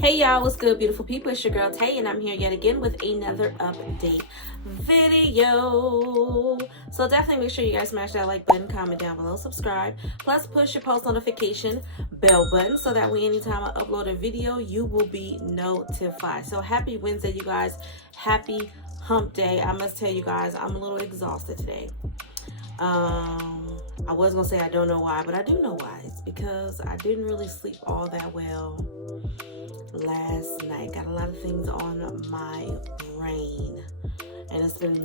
Hey y'all, what's good, beautiful people? It's your girl Tay, and I'm here yet again with another update video. So definitely make sure you guys smash that like button, comment down below, subscribe, plus push your post notification bell button so that way anytime I upload a video, you will be notified. So happy Wednesday, you guys. Happy hump day. I must tell you guys, I'm a little exhausted today. I was gonna say I don't know why, but I do know why. It's because I didn't really sleep all that well last night. Got a lot of things on my brain, and it's been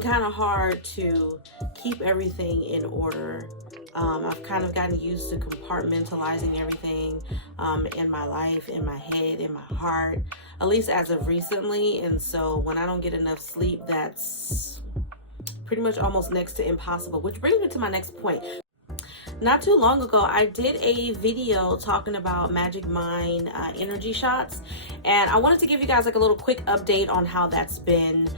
kind of hard to keep everything in order. I've kind of gotten used to compartmentalizing everything in my life, in my head, in my heart, at least as of recently. And so when I don't get enough sleep, that's pretty much almost next to impossible, which brings me to my next point. Not too long ago, I did a video talking about Magic Mind energy shots, and I wanted to give you guys like a little quick update on how that's been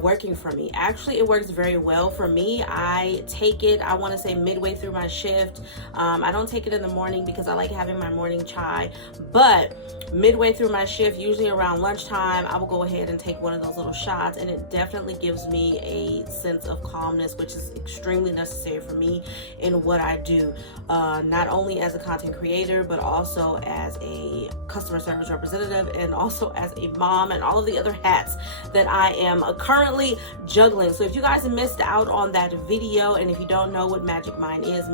working for me. Actually, it works very well for me. I take it, I want to say midway through my shift. I don't take it in the morning because I like having my morning chai, but midway through my shift, usually around lunchtime, I will go ahead and take one of those little shots, and it definitely gives me a sense of calmness, which is extremely necessary for me in what I do. Not only as a content creator, but also as a customer service representative, and also as a mom, and all of the other hats that I am currently juggling. So if you guys missed out on that video, and if you don't know what Magic Mind is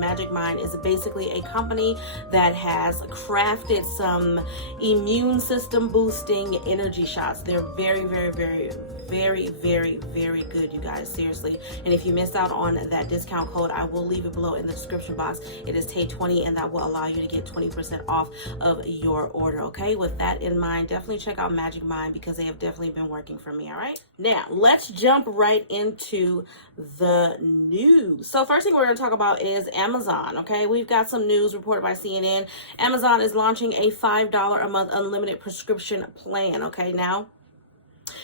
basically a company that has crafted some immune system boosting energy shots. They're very, very, very, very, very, very good, you guys, seriously. And if you missed out on that discount code, I will leave it below in the description box. It is Tay20, and that will allow you to get 20% off of your order. Okay, with that in mind, definitely check out Magic Mind because they have definitely been working for me. All right, now let's jump right into the news. So first thing we're going to talk about is Amazon. Okay, we've got some news reported by CNN. Amazon is launching a $5 a month unlimited prescription plan. Okay, now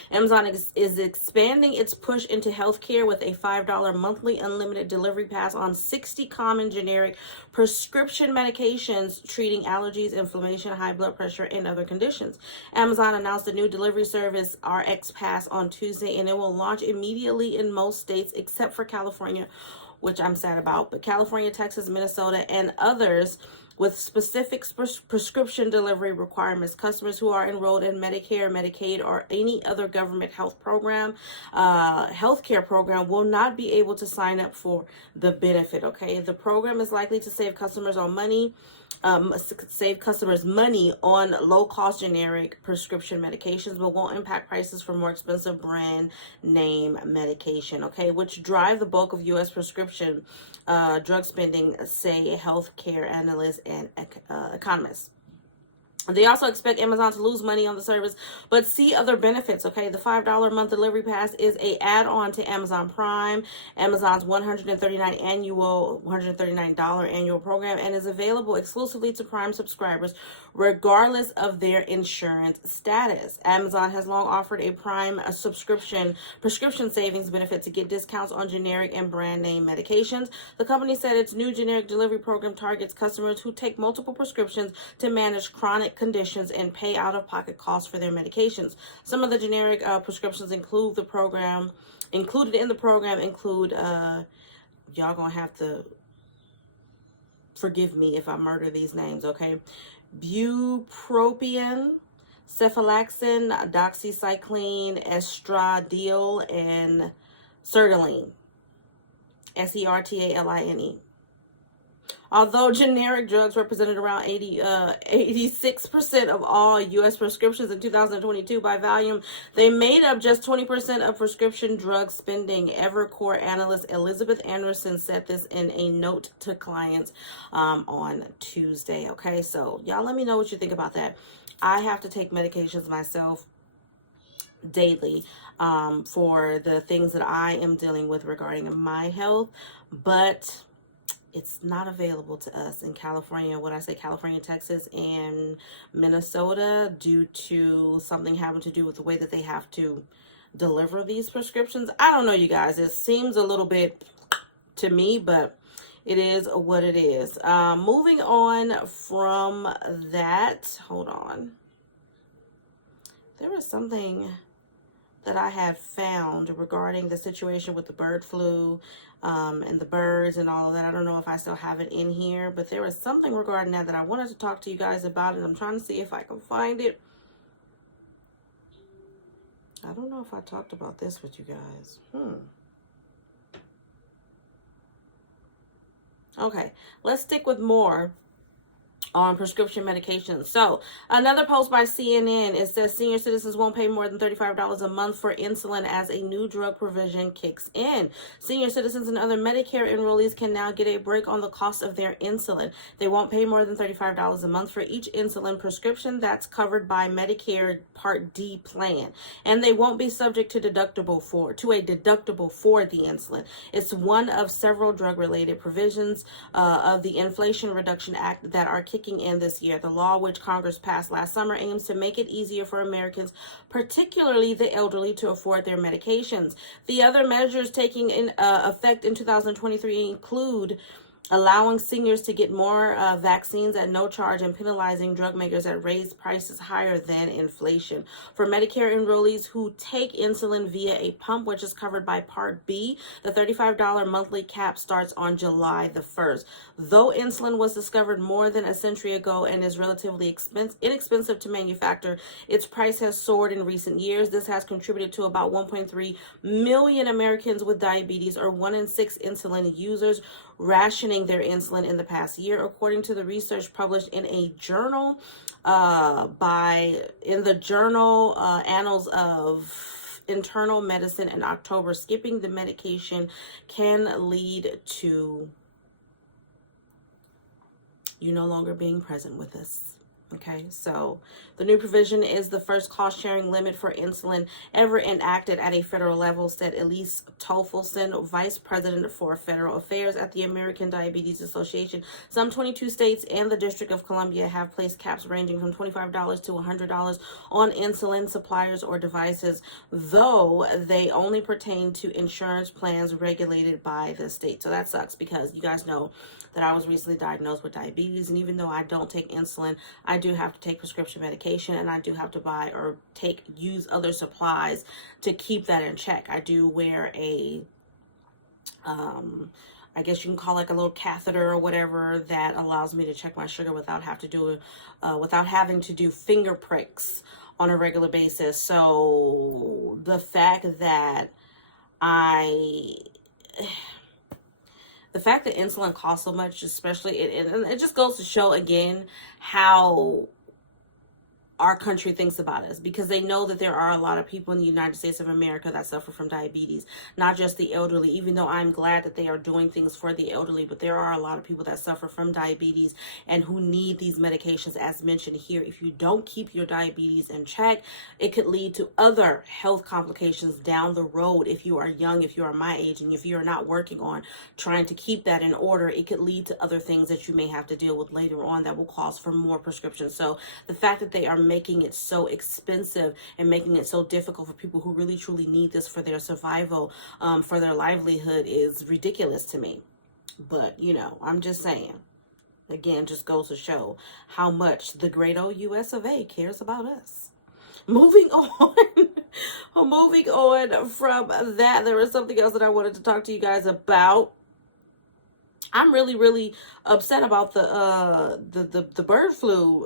Amazon is expanding its push into healthcare with a $5 monthly unlimited delivery pass on 60 common generic prescription medications treating allergies, inflammation, high blood pressure, and other conditions. Amazon announced a new delivery service, RX Pass, on Tuesday, and it will launch immediately in most states except for California, which I'm sad about, but California, Texas, Minnesota, and others with specific prescription delivery requirements. Customers who are enrolled in Medicare, Medicaid, or any other government health program, healthcare program will not be able to sign up for the benefit. Okay, the program is likely to save customers on money. Save customers money on low-cost generic prescription medications, but won't impact prices for more expensive brand name medication, okay, which drive the bulk of U.S. prescription drug spending, say healthcare analysts and economists. They also expect Amazon to lose money on the service, but see other benefits, okay? The $5 a month delivery pass is a add-on to Amazon Prime, Amazon's $139 annual program, and is available exclusively to Prime subscribers, regardless of their insurance status. Amazon has long offered a Prime prescription savings benefit to get discounts on generic and brand name medications. The company said its new generic delivery program targets customers who take multiple prescriptions to manage chronic conditions and pay out-of-pocket costs for their medications. Some of the generic prescriptions included in the program include y'all gonna have to forgive me if I murder these names, okay? Bupropion, cephalexin, doxycycline, estradiol, and sertraline. Sertraline. Although generic drugs represented around 86% of all U.S. prescriptions in 2022 by volume, they made up just 20% of prescription drug spending. Evercore analyst Elizabeth Anderson said this in a note to clients on Tuesday. Okay, so y'all let me know what you think about that. I have to take medications myself daily for the things that I am dealing with regarding my health, but it's not available to us in California. When I say California, Texas, and Minnesota, due to something having to do with the way that they have to deliver these prescriptions. I don't know, you guys. It seems a little bit to me, but it is what it is. Moving on from that, hold on. there was something that I had found regarding the situation with the bird flu and the birds and all of that. I don't know if I still have it in here, but there was something regarding that I wanted to talk to you guys about, and I'm trying to see if I can find it. I don't know if I talked about this with you guys. Okay, let's stick with more on prescription medications. So another post by CNN, it says senior citizens won't pay more than $35 a month for insulin as a new drug provision kicks in. Senior citizens and other Medicare enrollees can now get a break on the cost of their insulin. They won't pay more than $35 a month for each insulin prescription that's covered by Medicare Part D plan, and they won't be subject to a deductible for the insulin. It's one of several drug-related provisions of the Inflation Reduction Act that are kicking in this year. The law, which Congress passed last summer, aims to make it easier for Americans, particularly the elderly, to afford their medications. The other measures taking effect in 2023 include allowing seniors to get more vaccines at no charge and penalizing drug makers that raise prices higher than inflation. For Medicare enrollees who take insulin via a pump, which is covered by Part B, the $35 monthly cap starts on July the 1st. Though insulin was discovered more than a century ago and is relatively inexpensive to manufacture, its price has soared in recent years. This has contributed to about 1.3 million Americans with diabetes, or 1 in 6 insulin users, rationing their insulin in the past year, according to the research published in a journal in the journal Annals of Internal Medicine in October. Skipping the medication can lead to you no longer being present with us. Okay, so the new provision is the first cost-sharing limit for insulin ever enacted at a federal level, said Elise Tolfolson, Vice President for Federal Affairs at the American Diabetes Association. Some 22 states and the District of Columbia have placed caps ranging from $25 to $100 on insulin suppliers or devices, though they only pertain to insurance plans regulated by the state. So that sucks, because you guys know that I was recently diagnosed with diabetes, and even though I don't take insulin, I do have to take prescription medication, and I do have to buy or use other supplies to keep that in check. I do wear a I guess you can call it like a little catheter or whatever that allows me to check my sugar without having to do finger pricks on a regular basis. So the fact that insulin costs so much, especially, it just goes to show again how our country thinks about us, because they know that there are a lot of people in the United States of America that suffer from diabetes, not just the elderly, even though I'm glad that they are doing things for the elderly, but there are a lot of people that suffer from diabetes and who need these medications. As mentioned here, if you don't keep your diabetes in check, it could lead to other health complications down the road. If you are young, if you are my age, and if you're not working on trying to keep that in order, it could lead to other things that you may have to deal with later on that will cause for more prescriptions. So the fact that they are making it so expensive and making it so difficult for people who really truly need this for their survival, for their livelihood, is ridiculous to me. But, you know, I'm just saying, again, just goes to show how much the great old US of A cares about us. Moving on, from that, there was something else that I wanted to talk to you guys about. I'm really upset about the bird flu.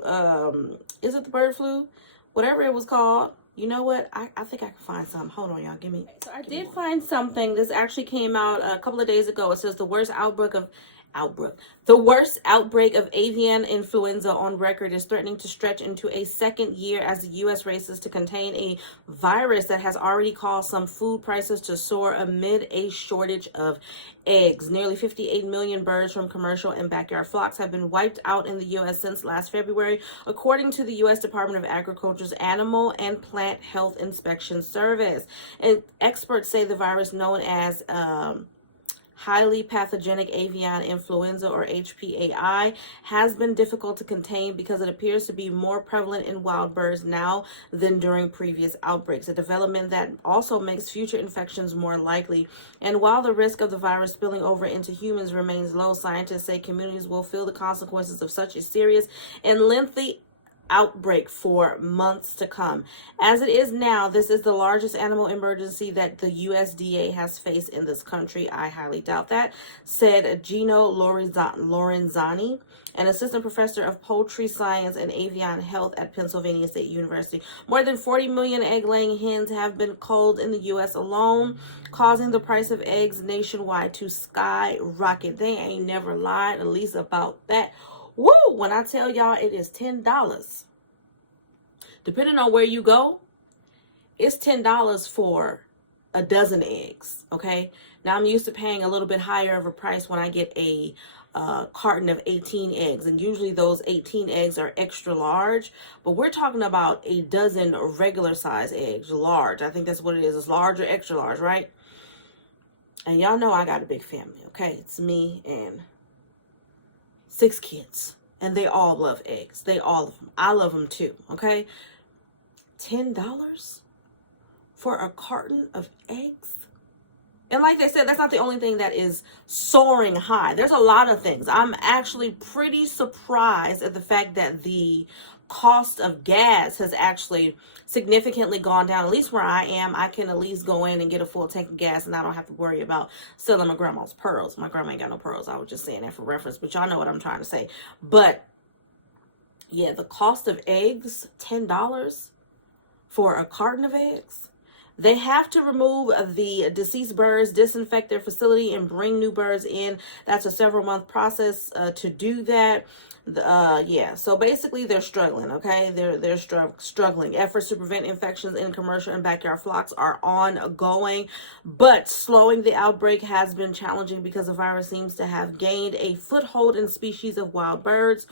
Is it the bird flu? Whatever it was called. You know what? I think I can find something. Hold on, y'all. So I did find something. This actually came out a couple of days ago. It says the worst outbreak of avian influenza on record is threatening to stretch into a second year as the U.S. races to contain a virus that has already caused some food prices to soar amid a shortage of eggs. Nearly 58 million birds from commercial and backyard flocks have been wiped out in the U.S. since last February, according to the U.S. Department of Agriculture's Animal and Plant Health Inspection Service. And experts say the virus, known as highly pathogenic avian influenza, or HPAI, has been difficult to contain because it appears to be more prevalent in wild birds now than during previous outbreaks, a development that also makes future infections more likely. And while the risk of the virus spilling over into humans remains low, scientists say communities will feel the consequences of such a serious and lengthy outbreak for months to come. As it is now, this is the largest animal emergency that the USDA has faced in this country. I highly doubt that, said Gino Lorenzani, an assistant professor of poultry science and avian health at Pennsylvania State University. More than 40 million egg-laying hens have been culled in the U.S. alone, causing the price of eggs nationwide to skyrocket. They ain't never lied, at least about that. Woo! When I tell y'all it is $10, depending on where you go, it's $10 for a dozen eggs, okay? Now, I'm used to paying a little bit higher of a price when I get a carton of 18 eggs, and usually those 18 eggs are extra large, but we're talking about a dozen regular size eggs, large. I think that's what it is. It's large or extra large, right? And y'all know I got a big family, okay? It's me and 6 kids, and they all love eggs. They all of them. I love them too, okay? $10 for a carton of eggs? And like they said, that's not the only thing that is soaring high. There's a lot of things. I'm actually pretty surprised at the fact that the cost of gas has actually significantly gone down. At least where I am, I can at least go in and get a full tank of gas, and I don't have to worry about selling my grandma's pearls. My grandma ain't got no pearls. I was just saying that for reference, but y'all know what I'm trying to say. But yeah, the cost of eggs, $10 for a carton of eggs. They have to remove the deceased birds, disinfect their facility, and bring new birds in. That's a several-month process to do that. Yeah, so basically they're struggling, okay? They're struggling. Efforts to prevent infections in commercial and backyard flocks are ongoing, but slowing the outbreak has been challenging because the virus seems to have gained a foothold in species of wild birds.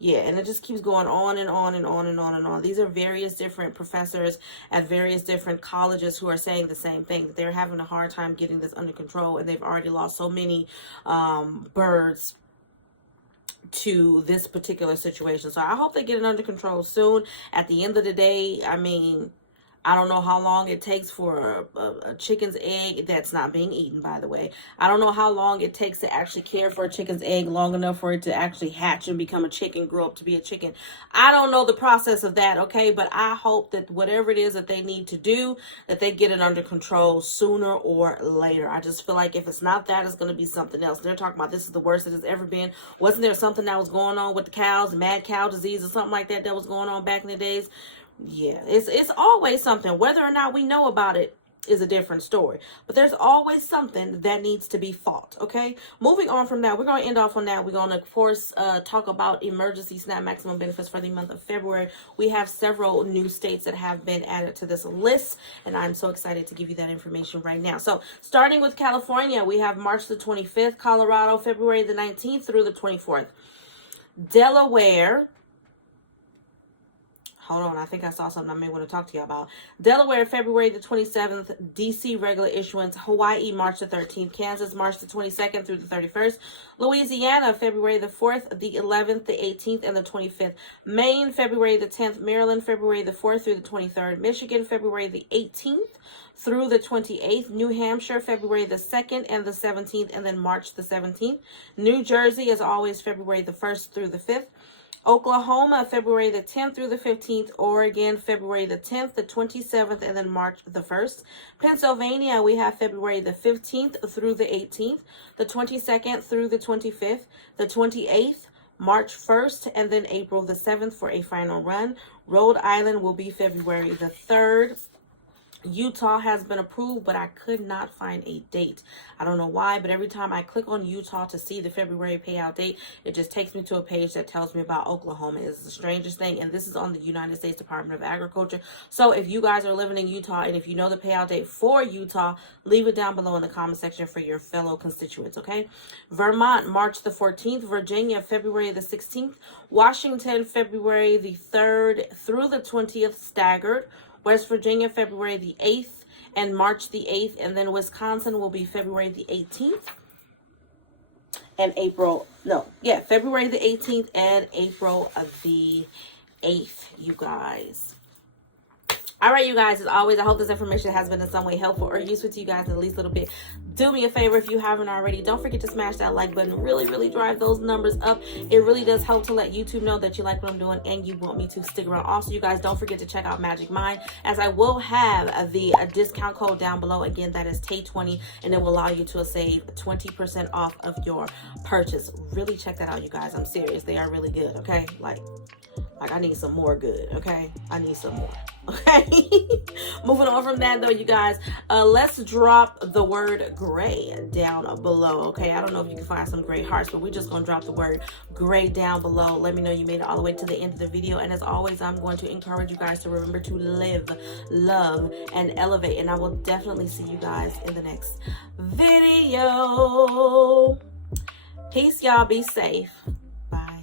Yeah, and it just keeps going on and on and on and on and on. These are various different professors at various different colleges who are saying the same thing, that they're having a hard time getting this under control, and they've already lost so many birds to this particular situation. So I hope they get it under control soon. At the end of the day, I mean, I don't know how long it takes for a chicken's egg that's not being eaten, by the way. I don't know how long it takes to actually care for a chicken's egg long enough for it to actually hatch and become a chicken, grow up to be a chicken. I don't know the process of that, okay? But I hope that whatever it is that they need to do, that they get it under control sooner or later. I just feel like if it's not that, it's going to be something else. They're talking about this is the worst it has ever been. Wasn't there something that was going on with the cows, mad cow disease or something like that that was going on back in the days? Yeah, it's always something. Whether or not we know about it is a different story. But there's always something that needs to be fought, okay? Moving on from that, we're going to end off on that. We're going to, of course, talk about emergency SNAP maximum benefits for the month of February. We have several new states that have been added to this list, and I'm so excited to give you that information right now. So, starting with California, we have March the 25th, Colorado, February the 19th through the 24th. Delaware, hold on, I think I saw something I may want to talk to you about. Delaware, February the 27th. DC, regular issuance. Hawaii, March the 13th. Kansas, March the 22nd through the 31st. Louisiana, February the 4th, the 11th, the 18th, and the 25th. Maine, February the 10th. Maryland, February the 4th through the 23rd. Michigan, February the 18th through the 28th. New Hampshire, February the 2nd and the 17th, and then March the 17th. New Jersey, as always, February the 1st through the 5th. Oklahoma, February the 10th through the 15th. Oregon, February the 10th, the 27th, and then March the 1st. Pennsylvania, we have February the 15th through the 18th, the 22nd through the 25th, the 28th, March 1st, and then April the 7th for a final run. Rhode Island will be February the 3rd. Utah has been approved, but I could not find a date. I don't know why, but every time I click on Utah to see the February payout date, it just takes me to a page that tells me about Oklahoma. It's the strangest thing, and this is on the United States Department of Agriculture. So if you guys are living in Utah, and if you know the payout date for Utah, leave it down below in the comment section for your fellow constituents, okay? Vermont, March the 14th. Virginia, February the 16th. Washington, February the 3rd through the 20th, staggered. West Virginia, February the 8th and March the 8th. And then Wisconsin will be February the 18th and February the 18th and April the 8th, you guys. All right, you guys, as always, I hope this information has been in some way helpful or useful to you guys in at least a little bit. Do me a favor if you haven't already. Don't forget to smash that like button. Really, really drive those numbers up. It really does help to let YouTube know that you like what I'm doing and you want me to stick around. Also, you guys, don't forget to check out Magic Mind, as I will have the discount code down below. Again, that is TAY20, and it will allow you to save 20% off of your purchase. Really check that out, you guys. I'm serious. They are really good, okay? Like I need some more good, okay? I need some more, okay? Moving on from that, though, you guys, let's drop the word gray down below, okay? I don't know if you can find some gray hearts, but we're just going to drop the word gray down below. Let me know you made it all the way to the end of the video. And as always, I'm going to encourage you guys to remember to live, love, and elevate. And I will definitely see you guys in the next video. Peace, y'all. Be safe. Bye.